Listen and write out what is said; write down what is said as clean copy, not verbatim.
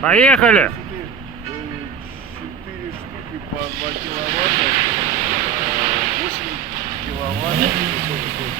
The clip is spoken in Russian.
Поехали! 4 штуки по 2 киловатта, 8 киловатт.